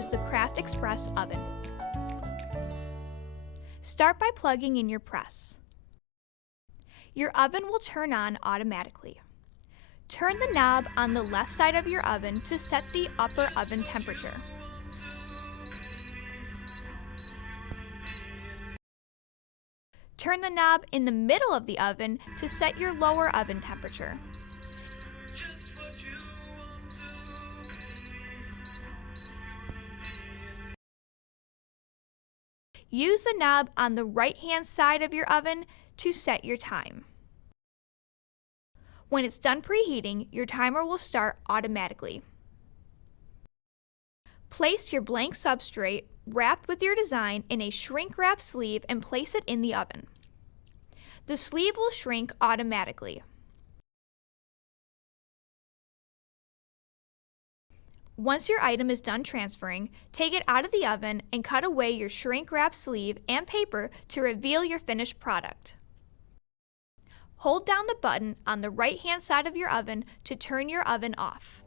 use the Craft Express oven. Start by plugging in your press. Your oven will turn on automatically. Turn the knob on the left side of your oven to set the upper oven temperature. Turn the knob in the middle of the oven to set your lower oven temperature. Use the knob on the right-hand side of your oven to set your time. When it's done preheating, your timer will start automatically. Place your blank substrate wrapped with your design in a shrink wrap sleeve and place it in the oven. The sleeve will shrink automatically. Once your item is done transferring, take it out of the oven and cut away your shrink wrap sleeve and paper to reveal your finished product. Hold down the button on the right-hand side of your oven to turn your oven off.